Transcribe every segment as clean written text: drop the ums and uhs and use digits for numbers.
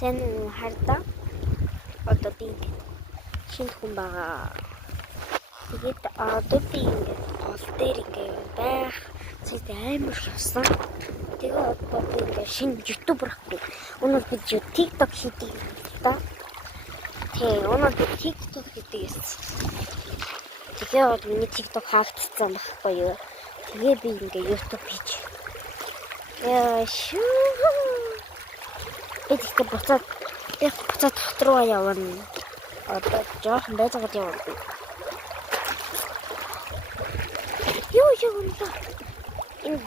Сайн хардаа одоо би шинэ хүн байгаа. Тэгээд одоо би ингээд гол дээр ингээд байх цэд амар шавсан. Тэгээ одоо би ингээд шинэ ютубер ахгүй. Өнөөдөр би TikTok хийдэг юм да. Тэгээ өнөөдөр TikTok хийдэг. Тэгээ одоо миний TikTok хаагдсан байхгүй юу. Тэгээ би ингээд YouTube хийж. Яа шүү. Эдгээр буцаад дотроо явна. Одоо жоохон байцаагаад явна. Юу юм бэ? Энэ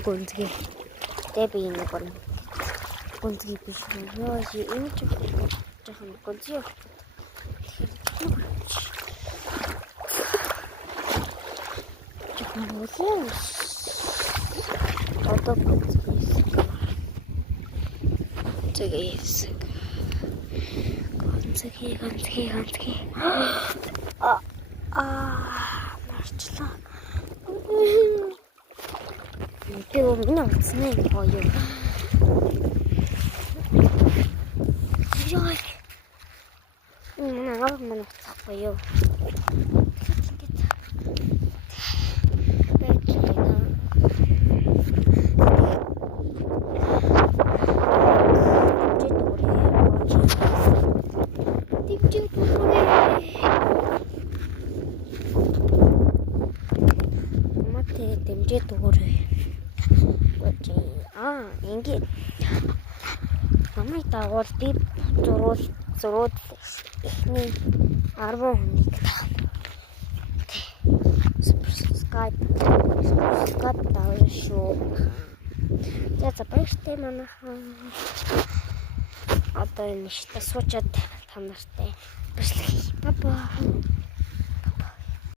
гүнзгий. Тэгээ би энэ гүнзгий биш үү? Ёо, энэ жоохон гүнзгий явах. Жоохон үлээ. Одоо гүнзгий. Марчлаа. Би өмнө утасны гоё. Яа. Манай утсахгүй юу? Дэмжээ дүүрээ. Ингээд намайг дагуул би зурууд ихний 10 хүнийг Skype даваа шүү. За баяртай манайхан. Одоо энэ шигтээ суучаад та нартай баярлалаа. Бай бай.